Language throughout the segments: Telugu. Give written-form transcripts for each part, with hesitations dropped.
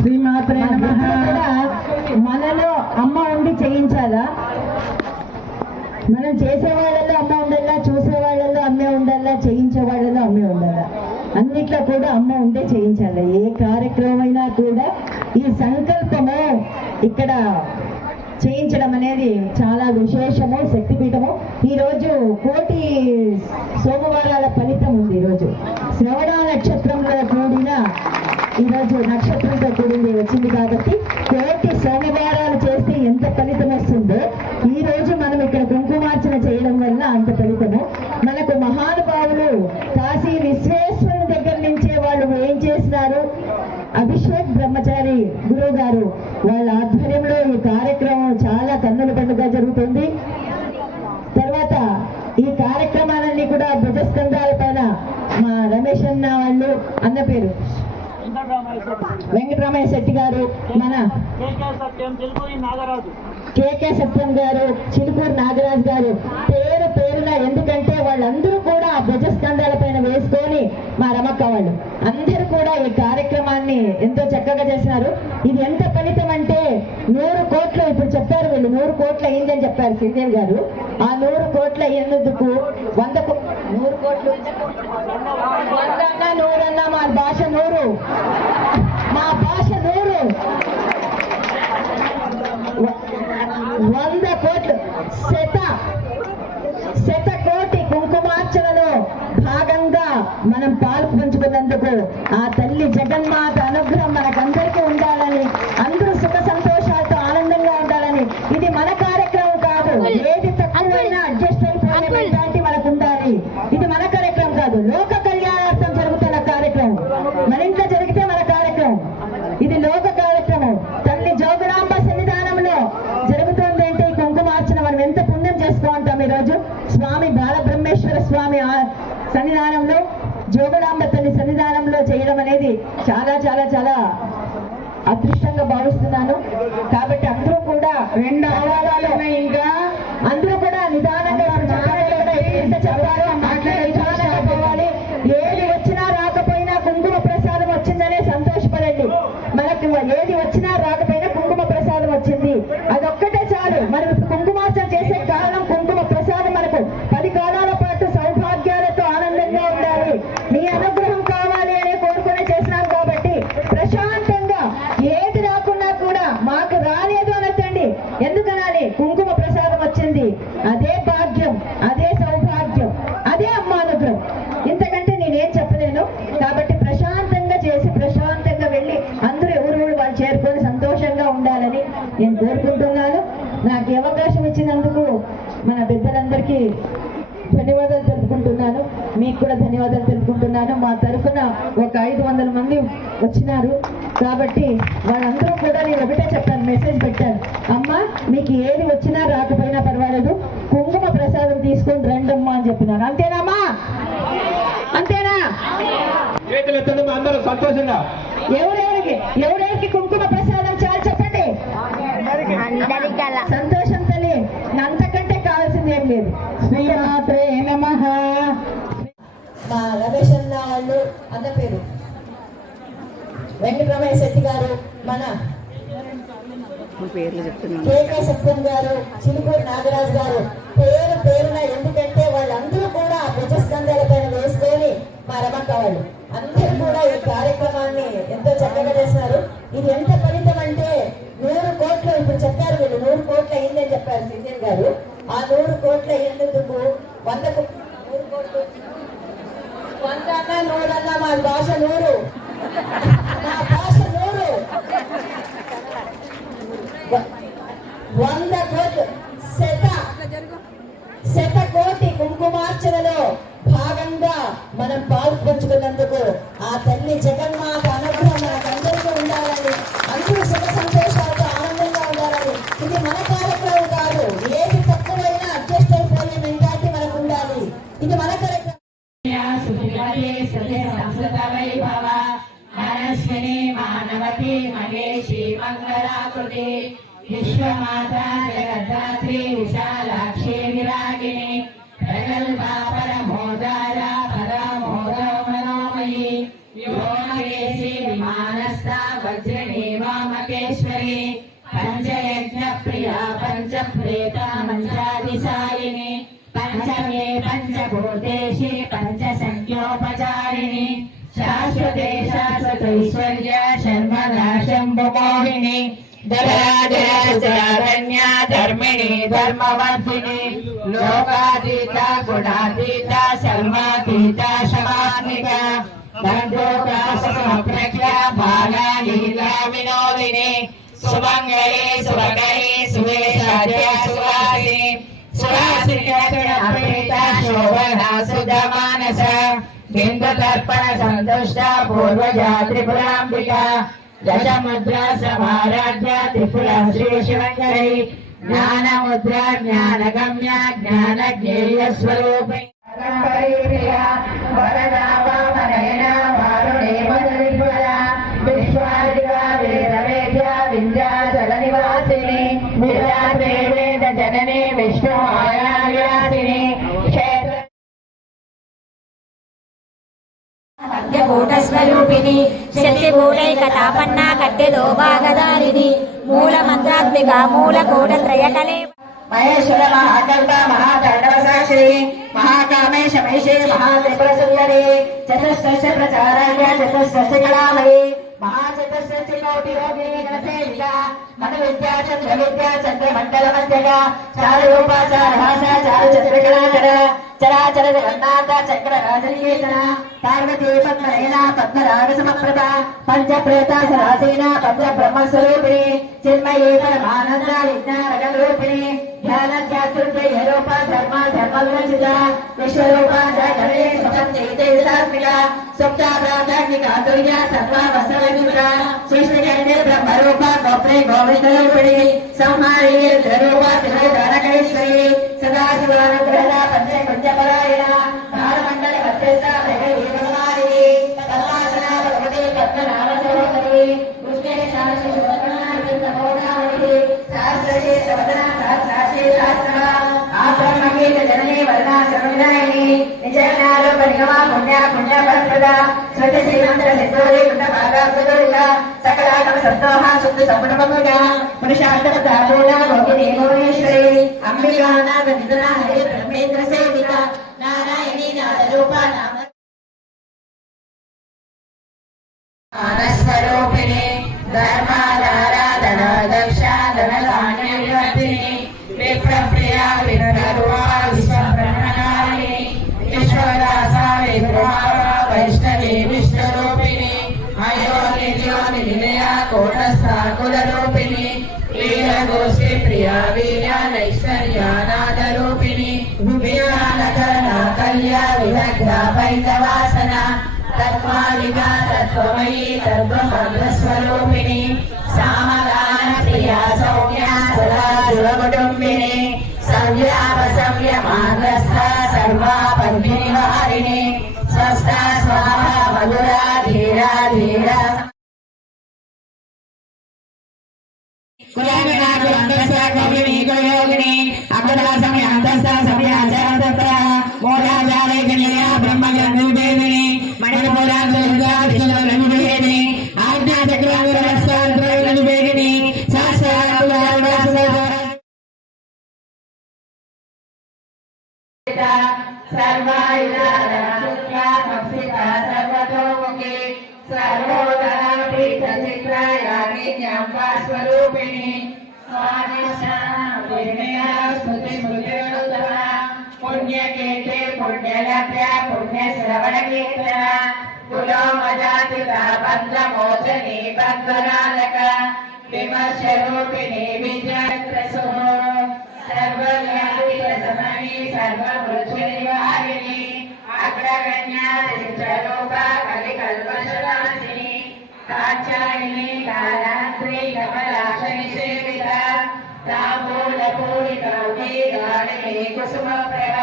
శ్రీమాత్రే నమః. మనలో అమ్మ ఉండి చేయించాలా? మనం చేసే వాళ్ళలో అమ్మ ఉండాలా, చూసే వాళ్ళలో అమ్మే ఉండాలా, చేయించే వాళ్ళలో అమ్మే ఉండాలా? అన్నిట్లో కూడా అమ్మ ఉంటే చేయించాలి. ఏ కార్యక్రమం అయినా కూడా ఈ సంకల్పము ఇక్కడ చేయించడం అనేది చాలా విశేషము, శక్తిపీఠము. ఈరోజు కోటి సోమవారాల ఫలితం ఉంది. ఈరోజు శ్రవణ నక్షత్రంలో కూడిన ఈరోజు నక్షత్రంతో కూడింది వచ్చింది కాబట్టి కోటి సోమవారాలు చేస్తే ఎంత ఫలితం వస్తుందో ఈ రోజు మనం ఇక్కడ కుంకుమార్చన చేయడం వల్ల అంత ఫలితము. మనకు మహానుభావులు కాశీ విశ్వేశ్వరుని దగ్గర నుంచే వాళ్ళు ఏం చేసినారు, అభిషేక్ బ్రహ్మచారి గురువు గారు వాళ్ళ ఆధ్వర్యంలో ఈ కార్యక్రమం చాలా కన్నుల పండుగ జరుగుతుంది. తర్వాత ఈ కార్యక్రమాలన్నీ కూడా భుజస్కంధాల పైన మా రమేష్ అన్న వాళ్ళు, అన్న పేరు వెంకటరామయ్య శెట్టి గారు, మన కేకే సత్యం గారు, చిలుకూరు నాగరాజు గారు పేరు పేరున, ఎందుకంటే వాళ్ళందరూ కూడా భుజస్కంధాల పైన వేసుకొని మా రమక్క వాళ్ళు అందరూ కూడా ఈ కార్యక్రమాన్ని ఎంతో చక్కగా చేసినారు. ఇది ఎంత ఫలితం అంటే 100 కోట్లు ఇప్పుడు చెప్పారు వీళ్ళు, 100 కోట్లు అయిందని చెప్పారు శ్రీదేవి గారు. ఆ 100 కోట్లు అయ్యేందుకు 100 కోట్లు 100 అన్నా 100 అన్నా మా భాష 100, మా భాష 100, 100 కోట్లు శతకోటి కుంకుమార్చనలో భాగంగా మనం పాలు పంచుకున్నందుకు ఆ తల్లి జగన్మాత అనుగ్రహం మనకందరికీ ఉండాలని, అందరూ సుఖ సంతోషాలతో ఆనందంగా ఉండాలని. ఇది మన కార్యక్రమం కాదు, ఏది తక్కువైనా అడ్జస్ట్ అయిపోయే మెంటాలిటీ మనకు ఉండాలి. ఇది మన కార్యక్రమం కాదు, లోక కళ్యాణార్థం జరుగుతున్న కార్యక్రమం. మన ఇంట్లో జరిగితే మన కార్యక్రమం, ఇది లోక కార్యక్రమం. తల్లి జోగులాంబ సన్నిధానంలో జరుగుతుంది అంటే ఈ కుంకుమార్చన మనం ఎంత పుణ్యం చేసుకుంటాం. ఈరోజు స్వామి బాలబ్రహ్మేశ్వర స్వామి సన్నిధానంలో, జోగులాంబ తల్లి సన్నిధానంలో చేయడం అనేది చాలా చాలా చాలా అదృష్టంగా భావిస్తున్నాను. కాబట్టి అందరూ కూడా 2 ఆవాదాలు ఉన్నాయి, ఇంకా అందరూ కూడా నిదానంగా ఎంత చెప్పారో నిదానంగా పోవాలి. ఏది వచ్చినా రాకపోయినా కుంకుమ ప్రసాదం వచ్చిందనే సంతోషపడండి. మనకు ఏది వచ్చినా రాకపోయినా కుంకుమ ప్రసాదం వచ్చింది, అదొక్కటే చాలు. మనం కుంకుమార్చన చేసే కారణం కుంకుమ ప్రసాదం మనకు 10 కాలాల పాటు సౌభాగ్యాలతో ఆనందంగా ఉండాలి, మీ అనుగ్రహం కావాలి అనే కోరుకునే చేసినాం. కాబట్టి ప్రశాంతంగా ఏది రాకున్నా కూడా మాకు రాలేదు అనొద్దండి. ఎందుకనాలి? కుంకుమ ప్రసాదం వచ్చింది, అదే భాగ్యం, అదే సౌభాగ్యం, అదే అమ్మ అనుగ్రహం. ఇంతకంటే నేనేం చెప్పలేను. కాబట్టి ప్రశాంతంగా చేసి ప్రశాంతంగా వెళ్ళి అందరూ ఎవరు వాళ్ళు చేరుకొని సంతోషంగా ఉండాలని నేను కోరుకుంటున్నాను. నాకు ఈ అవకాశం ఇచ్చినందుకు మన పెద్దలందరికీ ధన్యవాదాలు తెలుపుకుంటున్నాను. మీకు కూడా ధన్యవాదాలు తెలుపుకుంటున్నాను. మా తరఫున ఒక 500 మంది వచ్చినారు కాబట్టి వాళ్ళందరూ కూడా నేను ఒకటే చెప్పాను, మెసేజ్ పెట్టాను, అమ్మ మీకు ఏది వచ్చినా రాకపోయినా పర్వాలేదు, కుంకుమ ప్రసాదం తీసుకొని రండమ్మా అని చెప్పినాను. అంతేనామా? అంతేనా? అందరూ సంతోషంగా ఎవరెవరికి కుంకుమ ప్రసాదం చాలు చెప్పండి. సంతోషం తల్లి, అంతకంటే కావాల్సింది ఏం లేదు. శ్రీమాత్రే నమః. మా రమేష్ అన్న వాళ్ళు, అన్న పేరు వెంకటరామయ్య శెట్టి గారు, మన కేకే సత్యం గారు, చిలుకూరు నాగరాజు గారు పేరు పేరున, ఎందుకంటే వాళ్ళందరూ కూడా భుజస్కంధాల పైన వేసుకొని మా రమక్క వాళ్ళు అందరూ కూడా ఈ కార్యక్రమాన్ని ఎంతో చక్కగా చేస్తున్నారు. ఇది ఎంత ఫలితం అంటే 100 కోట్లు ఇప్పుడు చెప్పారు వీళ్ళు, 100 కోట్లు అయిందని చెప్పారు శ్రీదేవి గారు. ఆ 100 కోట్లు అయ్యేందుకు 100 కోట్లు 100 అన్నా 100 అన్నా మా భాష 100, మా భాష 100, 100 కోట్లు శతకోటి కుంకుమార్చనలో భాగంగా మనం పాలు పంచుకున్నందుకు ఆ తల్లి జగన్మాత అనుగ్రహం మనకందరికీ ఉండాలని, అందరూ సుఖ సంతోషాలతో ఆనందంగా ఉండాలని. ఇది మన కార్యక్రమం కాదు, ఏది తక్కువైనా అడ్జస్ట్ అయిపోయే మెంటాలిటీ మనకు ఉండాలి. ఇది మన కార్యక్రమం. విశ్వమాతా జగద్ధాత్రి విశాలాక్షి విరాగిణి ప్రగల్భా పరమోదార పరమోద మనోమయీ వ్యోమకేశి విమానస్థ వజ్రణి పంచభూతేషి పంచసంఖ్యోపచారిణి శాశ్వతే శాశ్వతైశ్వర్య శర్మదా శంభుమోహిని ధరాధరాధన్య ధర్మిణి ధర్మవర్ధిని లోకాతీత గుణాతీత సర్వాతీత శమాత్మిక బంధోకాశమప్రఖ్య బాలా లీలా వినోదిని సుమంగళి సుభగళి సువేశాద్య సువాసిని సువాసిని శోభనా సుధమానస బిందు తర్పణ సంతుష్ట పూర్వజా త్రిపురాంబిక దశముద్ర సమారాధ్య త్రిపుర శ్రీ శివంకరి జ్ఞానముద్ర జ్ఞానగమ్య జ్ఞాన జ్ఞేయ స్వరూపి వింధ్యాచల నివాసిని వేద జనని విష్ణు ఆయాసిని కూటస్వరూపిణి శక్తికూటైకతాపన్న కట్టెలో భాగదారిది మూల మంత్రాత్మిక మూల కూటత్రయకలే మహేశ్వర మహాకల్ప మహాతాండవ సాక్షి మహాకామేశ మహిషి మహాత్రిపుర సుందరి చతుస్సస్య ప్రచారాయ చతుస్సస్య కళామయి మహాచతుస్సస్య కోటి రోగిణి గణసేవిక మన విద్యా చంద్ర విద్యా చంద్ర మండల మధ్యగ చారురూపాచార భాష చారు చంద్రకళాకర చరాచర జగన్నాథ చక్ర రాజనీకేతన పార్వతీ పద్మనయన పద్మరాగ సమప్రభ పంచప్రేత సరాసీన పంచ బ్రహ్మస్వరూపిణి చిన్మయీ పరమానంద విజ్ఞాన రూపిణి ధ్యాన ధ్యాతృత్య రూప ధర్మ ధర్మ విరచిత విశ్వరూప జగడే స్వతంత్రిక సుప్త ప్రాధాన్యక దుర్య సర్వ వసరవిపుర సృష్టికర్ణే బ్రహ్మరూప గోప్రే గోవింద రూపిణి సంహారి రుద్రరూప త్రిలోకైశ్వరి సదాశివానుగ్రహ పంచ పంచపరాయణ భారమండల మధ్యస్థ ప్రగతి భగవాని పద్మాసన భగవతి పద్మనాభ సరోవరి కృష్ణే శాస్త్ర శోభనాని నమోదావళి శాస్త్రజే సవదన శాస్త్రాశే శాస్త్ర ఆశ్రమగీత జననీ వర్ణాశ్రమ వినాయని నిజజ్ఞాలోక నిగమ పుణ్య పుణ్య పరప్రద స్వత శ్రీమంత్ర సిద్ధోరి కృత భాగాకృతుల సకలాగమ సంతోహ శుద్ధ సంపుటమముగ పురుషార్థ దాపూర్ణ భోగిని భువనేశ్వరి అంబికానాథ నిధున హరి బ్రహ్మేంద్ర సేవిత నారాయణి నాద రూప నామ స్వరూపిణి ధర్మాధారాధన దక్ష ధనధాన్యవర్ధిని విప్రప్రియ విప్రరూప విశ్వబ్రహ్మచారిణి విశ్వదాస విగ్రహార వైష్ణవి విష్ణురూపిణి అయోనియోని నిలయ కోటస్థ కులరూపిణి వీరగోష్ఠి ప్రియ వీర్య నైశ్వర్యానాద రూపిణి విజ్ఞానకరణ కల్య విదగ్ధ వైతవాసన తత్వాలిక తత్వమయీ తత్వమగ్రస్వరూపిణి సామగాన ప్రియ సౌమ్య సదా శివకుటుంబిని సంవ్యాప సంయమాగ్రస్థ సర్వా పంపిణి వారిణి స్వస్థ స్వాహ మధురా ధీరా ధీరా కులామినా కులందస్య కౌలిని కులయోగిని అకులా సమయాంతస్థ సమయాచారతత్ర మోఢాచారైకనియా బ్రహ్మగంధుదేవిని మణిపూరాంతర్గాధికలనుభేదిని ఆజ్ఞాచక్రాంతరస్కాంతరనుభేదిని శాస్త్రాంతరాంతర సర్వాయుధారణ సంస్థిత సర్వతోముఖి సర్వోదరా పీఠ చిత్రాయామి జ్ఞాపా స్వరూపిణి స్మృతి స్మృతిరుద్ధర పుణ్యకీర్తి పుణ్యలభ్య పుణ్యశ్రవణ కీర్తన కులోమజాతిత భద్రమోచని భద్రనాలక విమర్శరూపిణి విద్యాగ్రసు సర్వవ్యాధి సమని సర్వవృక్షనివారిణి అగ్రగణ్యా చిత్రరూప కలికల్పశనాశిని కాచాయిని కాలాంత్రి కమలాక్షని సేవిత తాంబూల పూరిత గాళిని కుసుమ ప్రభ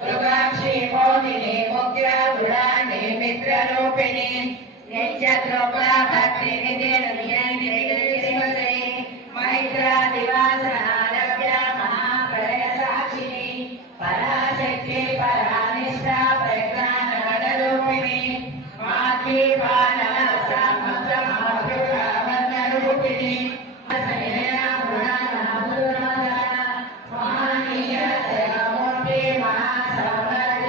మృగాక్షి మోదిని ముగ్ర గుణాన్ని మిత్రరూపిణి నిత్యద్రౌప భక్తి నిధి మైత్రా దివాసనాలభ్య మహాప్రయ సాక్షిని పరాశక్తి పరానిష్ట ప్రజ్ఞానరూపిణి మాతృ బాల రూపిణి మహానీయ జగమూర్తి మహాసౌందర్య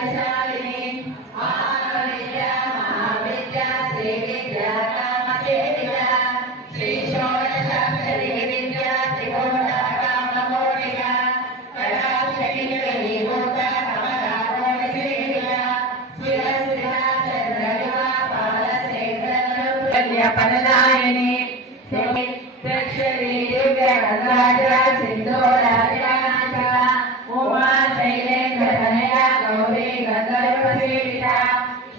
पददायिनी उमा शैलेन्द्रतनया गौरी गन्धर्वसेविता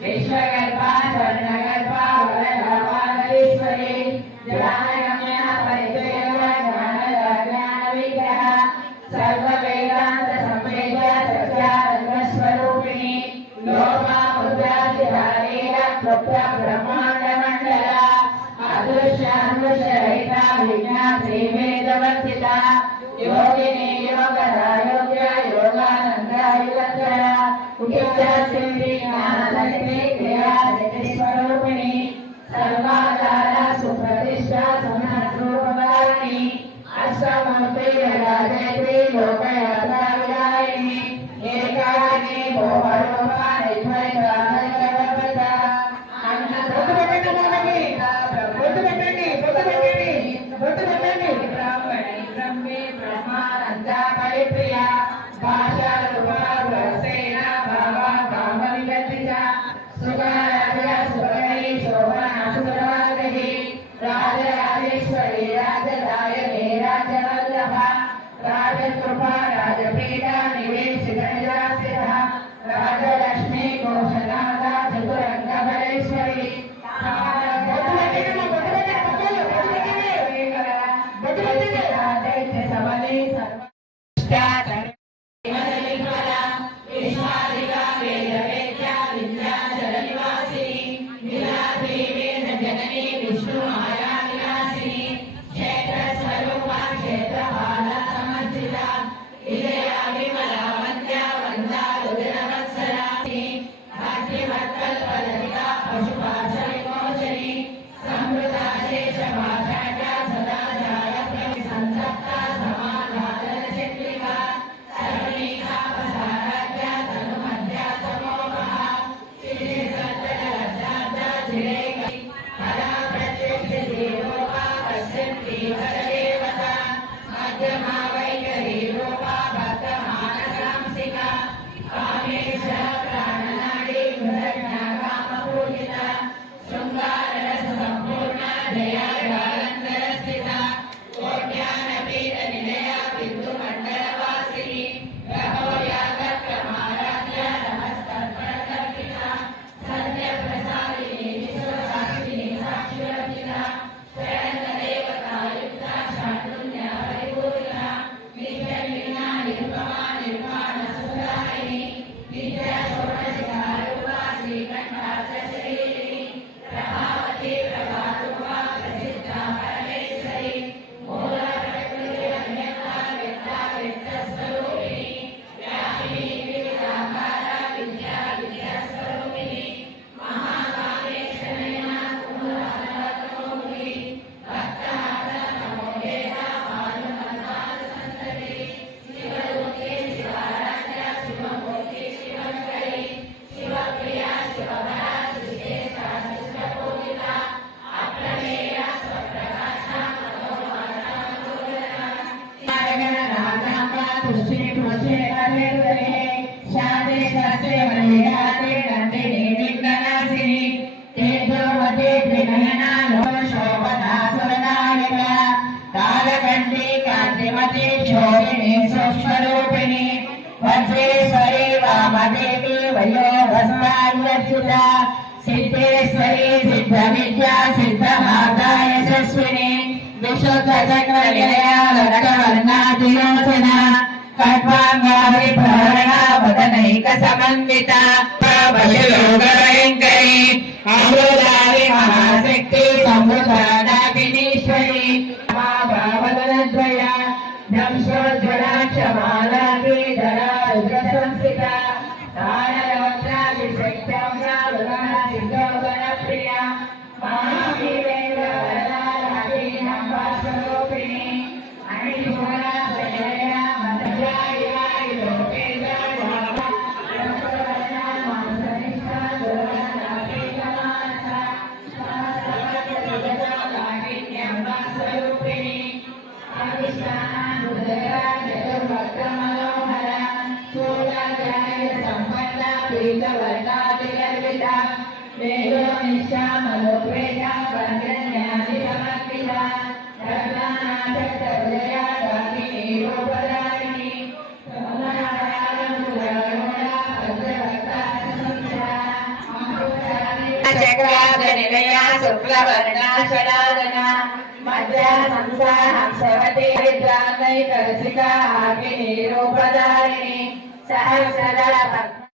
विश्वगर्भा स्वर्णगर्भा वरदावादीश्वरी ज्ञानगम्या परिचयः ज्ञानविग्रह सर्ववेदान्त संवेद्य सत्यानन्दस्वरूपिणी लोमा मुद्राधिधारीर क्लुप्त ब्रह्माण्डमण्डला अदृश्यानुशरहिता विज्ञात्री वेदवर्तिता योगिनी योगदा योग्य योगानन्दा युगधरा उचिता सिद्धि ज्ञानलक्ष्मी क्रिया स्वरूपिणी सर्वाधारा सुप्रतिष्ठा समरूपवारिणी अष्टमूर्ति विराजयत्री लोकयात्रा विदायिनी एकाग्नि भोगरूपा निर्भयता ब्राह्मणी ब्रह्मे ब्रह्मानंदा परिप्रिया भाषा रूपा भावा भावनिगतिता सुगाराध्या सुगणी शोभना सुरागहि राजराजेश्वरी राजदायिनी राजवल्लभा राजकृपा राजपीठा निवेशितनिजासितः राजलक्ष्मी घोषनादा चतुरङ्गबलेश्वरी सिद्धेश्वरी सिद्ध विद्या सिद्ध माता यशस्विनी विशुद्ध चक्र वर्णादियोचना कट्वांगाभिभरणा वदनैक समन्विता भययोगभयङ्करी अमृतारि महाशक्ति समृद्धानाकिनीश्वरी महाभावदनद्वया धंसोज्ज्वला क्षमालाकी धरा रुद्रसंस्थिता तारवत्राभिषेक्तम्या वृगणा सिद्धोगणप्रिया महावीरेन्द्र वरदाराजी नम्बास्वरूपिणी अणिभुवना जया मध्याया लोकेजा भावा रसवर्णा मांसनिष्ठा दुर्गन्धापीतमानसा सहस्रवदना लागिन्यम्बास्वरूपिणी अभिष्टाना हृदया चतुर्भक्तमनोहरा शूलाध्याय सम्पन्ना पीतवर्णादिगर्विता వేదో నిశ్చామలోపేత వందన్యాది సమర్పిత రత్నానాశక్త హృదయా గామిని రూపదారిణి చక్రాద నిలయ శుక్లవర్ణ షడాదన మధ్య సంసాహంసవతి విద్రానై కలసికా రూపదారిణి సహస్రదళ భక్త